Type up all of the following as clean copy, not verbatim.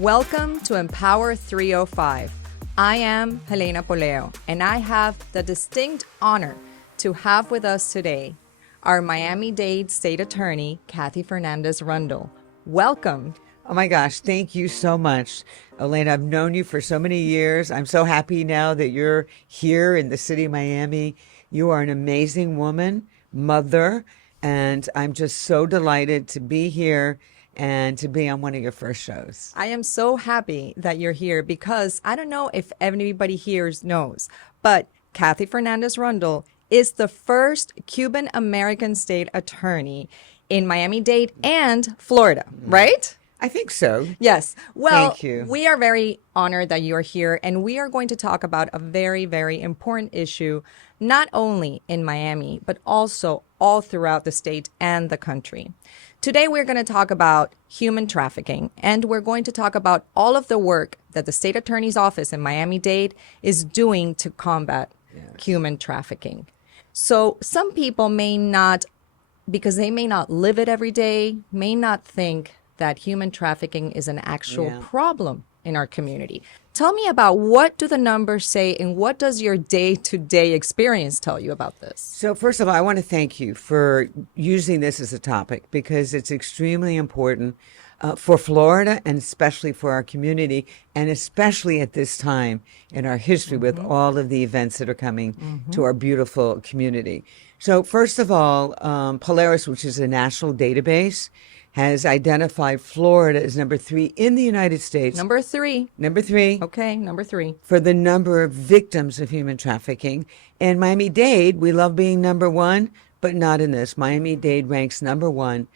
Welcome to Empower 305. I am Helena Poleo, and I have the distinct honor to have with us today our Miami-Dade State Attorney, Katherine Fernandez Rundle. Welcome. Oh my gosh, thank you so much, Elena. I've known you for so many years. I'm so happy now that you're here in the city of Miami. You are an amazing woman, mother, and I'm just so delighted to be here and to be on one of your first shows. I am so happy that you're here because I don't know if anybody here knows, but Katherine Fernandez Rundle is the first Cuban American state attorney in Miami-Dade and Florida, right? I think so. Yes. Well, Thank you. We are very honored that you are here, and we are going to talk about a very, very important issue, not only in Miami, but also all throughout the state and the country. Today, we're going to talk about human trafficking, and we're going to talk about all of the work that the state attorney's office in Miami-Dade is doing to combat human trafficking. So some people may not, because they may not live it every day, may not think that human trafficking is an actual problem in our community. Tell me about what do the numbers say and what does your day-to-day experience tell you about this? So first of all, I want to thank you for using this as a topic because it's extremely important for Florida and especially for our community, and especially at this time in our history with all of the events that are coming to our beautiful community. So first of all, Polaris, which is a national database, has identified Florida as number 3 in the United States. Number 3. Number 3. Okay, number 3. For the number of victims of human trafficking. And Miami-Dade, we love being number 1, but not in this. Miami-Dade ranks number 1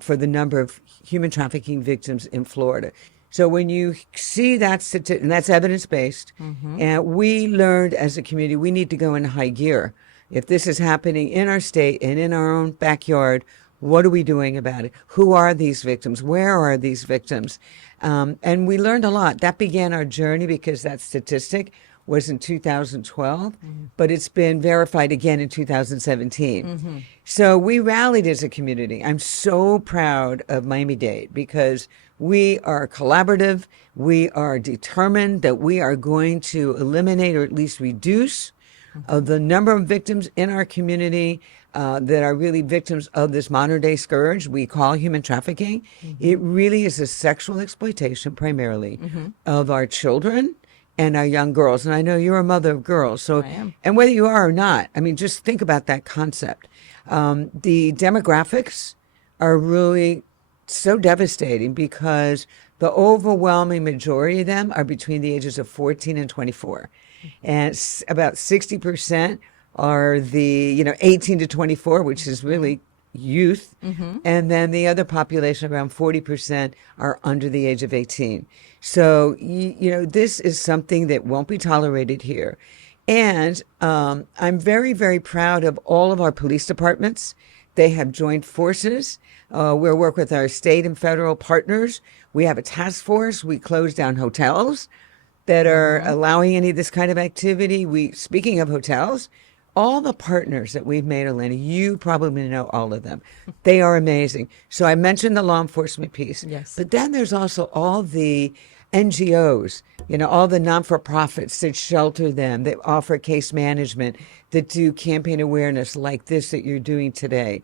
for the number of human trafficking victims in Florida. So when you see that statistic, and that's evidence-based, and we learned as a community, we need to go in high gear. If this is happening in our state and in our own backyard, what are we doing about it? Who are these victims? Where are these victims? And we learned a lot. That began our journey because that statistic was in 2012, but it's been verified again in 2017. So we rallied as a community. I'm so proud of Miami-Dade because we are collaborative. We are determined that we are going to eliminate or at least reduce the number of victims in our community that are really victims of this modern day scourge we call human trafficking. It really is a sexual exploitation primarily of our children and our young girls. And I know you're a mother of girls. So, I am. And whether you are or not, I mean, just think about that concept. The demographics are really so devastating because the overwhelming majority of them are between the ages of 14 and 24. And about 60% are the 18 to 24, which is really youth. And then the other population, around 40%, are under the age of 18. So, this is something that won't be tolerated here. And I'm very, very proud of all of our police departments. They have joined forces. We'll work with our state and federal partners. We have a task force. We close down hotels that are allowing any of this kind of activity. Speaking of hotels, all the partners that we've made, Elena, you probably know all of them. They are amazing. So I mentioned the law enforcement piece. Yes. But then there's also all the NGOs, all the non-for-profits that shelter them, that offer case management, that do campaign awareness like this that you're doing today.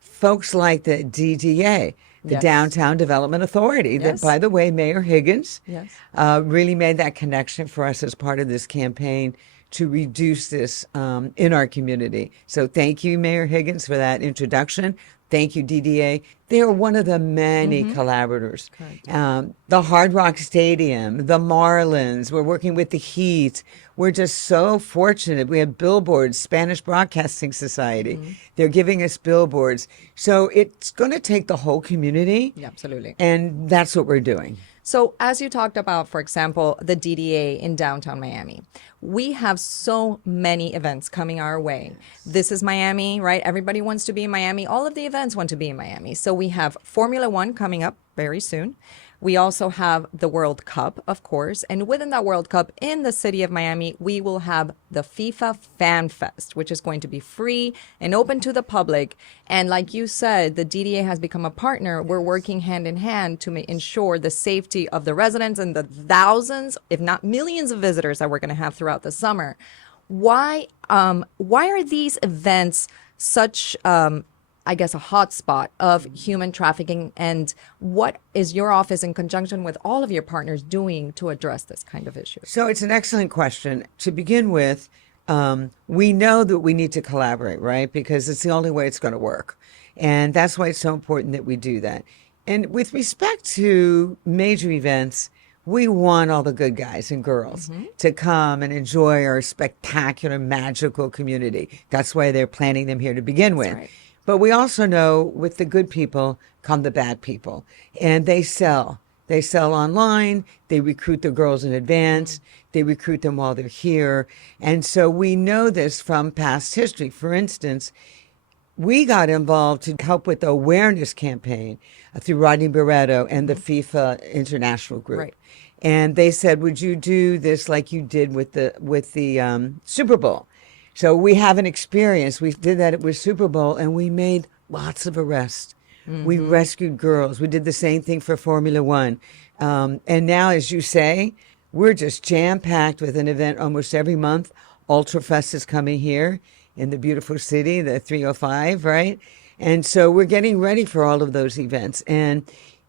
Folks like the DDA, the Downtown Development Authority, that, by the way, Mayor Higgins really made that connection for us as part of this campaign to reduce this in our community. So thank you, Mayor Higgins, for that introduction. Thank you, DDA. They are one of the many collaborators. The Hard Rock Stadium, the Marlins, we're working with the Heat. We're just so fortunate. We have billboards, Spanish Broadcasting Society. They're giving us billboards. So it's going to take the whole community. Yeah, absolutely. And that's what we're doing. So as you talked about, for example, the DDA in downtown Miami, we have so many events coming our way. This is Miami, right? Everybody wants to be in Miami. All of the events want to be in Miami. So we have Formula One coming up very soon. We also have the World Cup, of course. And within that World Cup in the city of Miami, we will have the FIFA Fan Fest, which is going to be free and open to the public. And like you said, the DDA has become a partner. We're working hand in hand to ensure the safety of the residents and the thousands, if not millions of visitors that we're going to have throughout the summer. Why are these events such, I guess, a hotspot of human trafficking? And what is your office, in conjunction with all of your partners, doing to address this kind of issue? So it's an excellent question. To begin with, we know that we need to collaborate, right? Because it's the only way it's going to work. And that's why it's so important that we do that. And with respect to major events, we want all the good guys and girls to come and enjoy our spectacular, magical community. That's why they're planning them here to begin with. Right. But we also know with the good people come the bad people. And they sell. They sell online. They recruit the girls in advance. They recruit them while they're here. And so we know this from past history. For instance, we got involved to help with the awareness campaign through Rodney Barreto and the FIFA International Group. Right. And they said, would you do this like you did with the Super Bowl? So we have an experience. We did that with Super Bowl, and we made lots of arrests. We rescued girls. We did the same thing for Formula One. And now, as you say, we're just jam-packed with an event almost every month. Ultrafest is coming here in the beautiful city, the 305, right? And so we're getting ready for all of those events. And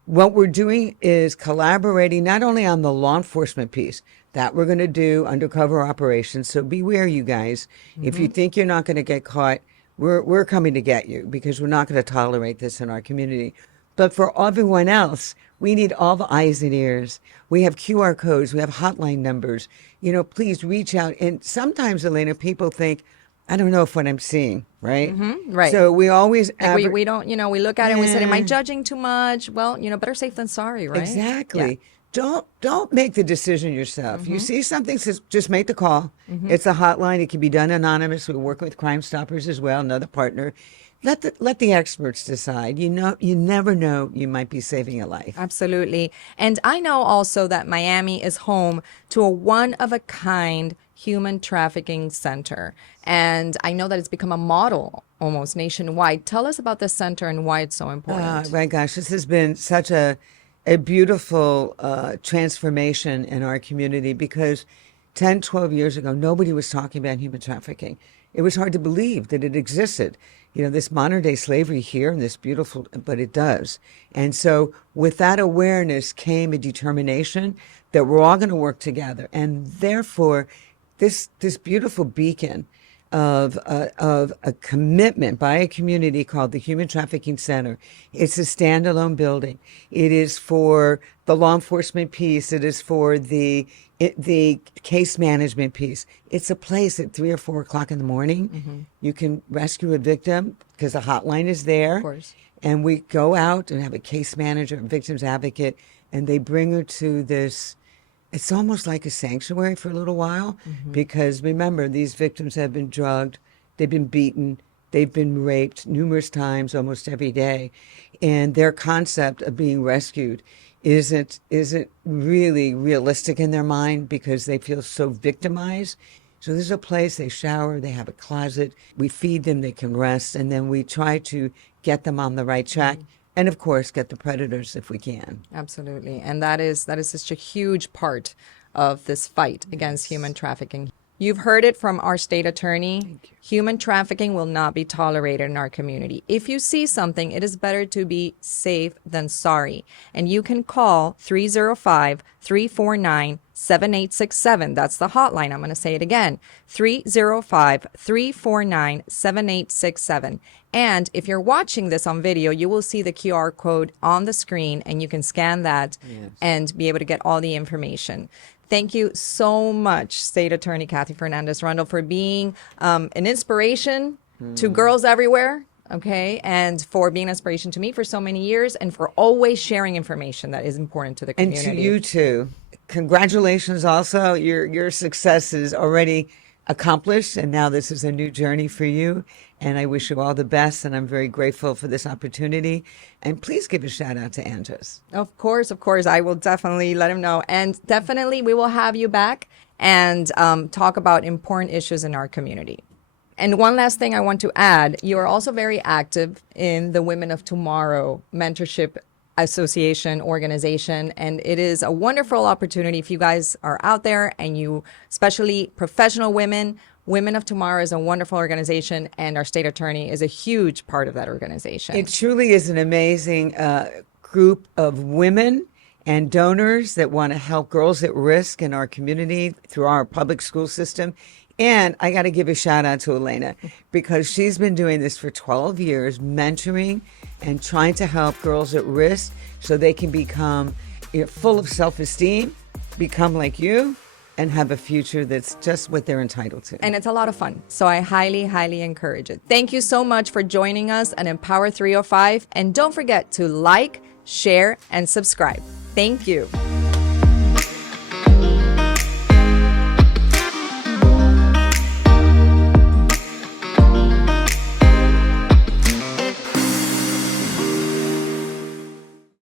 what we're doing is collaborating not only on the law enforcement piece, that we're going to do undercover operations. So beware, you guys. If you think you're not going to get caught, we're coming to get you, because we're not going to tolerate this in our community. But for everyone else, we need all the eyes and ears. We have QR codes. We have hotline numbers. Please reach out. And sometimes, Elena, people think, I don't know if what I'm seeing, right? Right. So we always We don't, we look at it and we say, am I judging too much? Well, better safe than sorry, right? Exactly. Don't make the decision yourself. You see something, just make the call. It's a hotline. It can be done anonymous. We work with Crime Stoppers as well, another partner. Let the experts decide. You never know. You might be saving a life. Absolutely. And I know also that Miami is home to a one-of-a-kind human trafficking center. And I know that it's become a model almost nationwide. Tell us about this center and why it's so important. My gosh, this has been such a beautiful transformation in our community, because 10, 12 years ago, nobody was talking about human trafficking. It was hard to believe that it existed. This modern day slavery here, and this beautiful, but it does. And so with that awareness came a determination that we're all going to work together. And therefore, this beautiful beacon of a commitment by a community called the Human Trafficking Center. It's a standalone building. It is for the law enforcement piece. It is for the case management piece. It's a place at 3 or 4 o'clock in the morning. You can rescue a victim because the hotline is there. Of course. And we go out and have a case manager, a victim's advocate, and they bring her to this. It's almost like a sanctuary for a little while, because remember, these victims have been drugged, they've been beaten, they've been raped numerous times, almost every day. And their concept of being rescued isn't really realistic in their mind, because they feel so victimized. So there's a place, they shower, they have a closet, we feed them, they can rest, and then we try to get them on the right track. And of course, get the predators if we can. Absolutely. And that is such a huge part of this fight against human trafficking. You've heard it from our state attorney. Human trafficking will not be tolerated in our community. If you see something, it is better to be safe than sorry. And you can call 305-349-7867. That's the hotline. I'm going to say it again. 305-349-7867. And if you're watching this on video, you will see the QR code on the screen, and you can scan that and be able to get all the information. Thank you so much, State Attorney Katherine Fernandez Rundle, for being an inspiration to girls everywhere, okay, and for being an inspiration to me for so many years, and for always sharing information that is important to the community. And to you too. Congratulations also. Your success is already accomplished, and now this is a new journey for you. And I wish you all the best, and I'm very grateful for this opportunity. And please give a shout out to Andres. Of course, of course. I will definitely let him know. And definitely we will have you back and talk about important issues in our community. And one last thing I want to add, you are also very active in the Women of Tomorrow Mentorship Association organization. And it is a wonderful opportunity if you guys are out there and you, especially professional women, Women of Tomorrow is a wonderful organization, and our state attorney is a huge part of that organization. It truly is an amazing group of women and donors that want to help girls at risk in our community through our public school system. And I got to give a shout out to Elena, because she's been doing this for 12 years, mentoring and trying to help girls at risk so they can become full of self-esteem, become like you, and have a future that's just what they're entitled to. And it's a lot of fun. So I highly, highly encourage it. Thank you so much for joining us on Empower 305. And don't forget to like, share, and subscribe. Thank you.